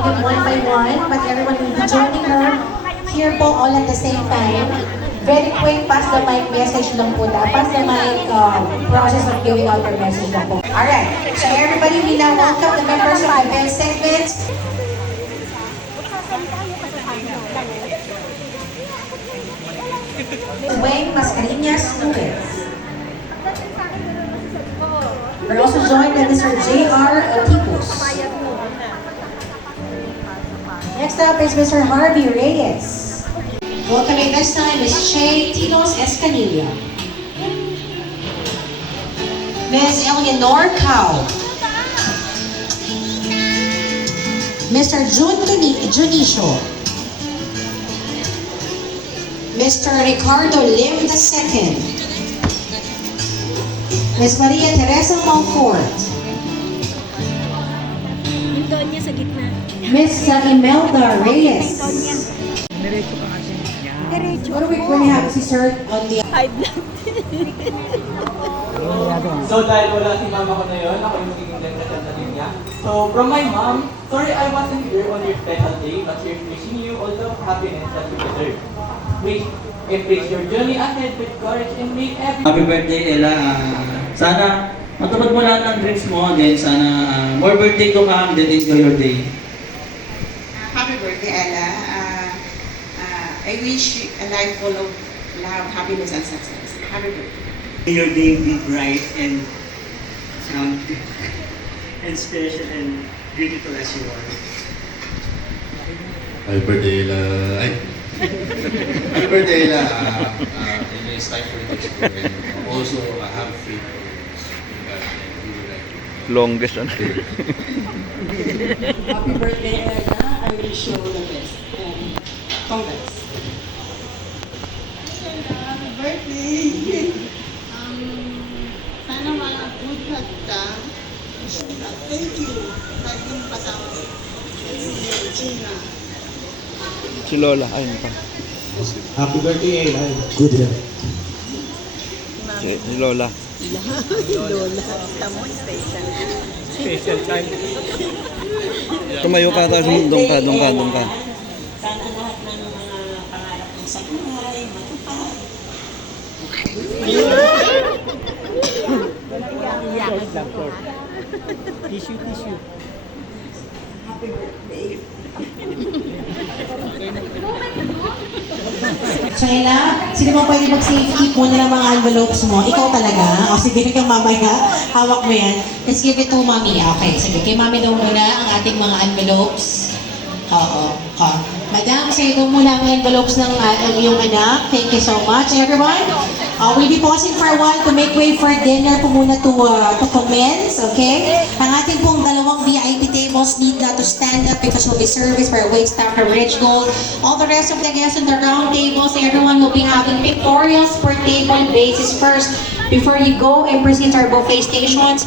take them one by one, but everyone will be joining her here po all at the same time. Very quick, pass the mic message lang po na. Pass the mic process of giving out your message lang po. Alright, so everybody, we now welcome the members of the event segment. Wayne Mascareñas Lewis. We're also joined by Mr. J.R. Otipos. Next up is Mr. Harvey Reyes. Welcoming this time is Shay Tinos Escanilla. Ms. Eleanor Cao. Mr. Junicio. Mr. Ricardo Lim II. Ms. Maria Teresa Malfort. Doon niya sa gitna. Ms. Imelda Reyes. Diretso ka kasi. Diretso. What are we going to have si Sir on the... Hide lang. So dahil wala si mama ko na yun, ako yung magiging representative niya. So from my mom, sorry I wasn't here on your special day, but here's wishing you all the happiness that you deserve. Please embrace your journey ahead with courage and make every... Happy birthday, Ella. Sana matupad mo lahat ng dreams mo. Then sana more birthday to come, then enjoy your day. Happy birthday, Ella. I wish you a life full of love, happiness, and success. Happy birthday. Your day be bright and and special and beautiful as you are. Happy birthday, Ella. Happy birthday, Ella. It's time for you to explore and also have faith in God and you will like Longest ano? Happy birthday, Ella. I wish you the best. And congrats. Happy birthday! Sana mga good health ka. Thank you. Laging patawad. Gina. Si Lola, ayun pa. Happy birthday, Ella. Good health. Si Lola. Lola. Tamo, special. Special time. Tumayo ka, tapos doon ka. Sana lahat ng mga pangarap mo sa buhay, matupad. Tissue. Happy birthday. So, Ella, sino ba pwede mag-safe keep muna ng mga envelopes mo? Ikaw talaga? O sige, kang mamaya. Hawak mo yan. Let's give it to Mami. Okay, sige. Kay Mami daw muna ang ating mga envelopes. Oo. Madam, sa ito muna ang envelopes ng iyong anak. Thank you so much, everyone. We'll be pausing for a while to make way for dinner po muna to commence, okay? Ang ating pong dalawang VIP tables need na to stand up because will be serviced by wait staff from Rich Gold. All the rest of the guests on the round tables, everyone will be having pictorials per table basis first. Before you go and proceed to our buffet stations,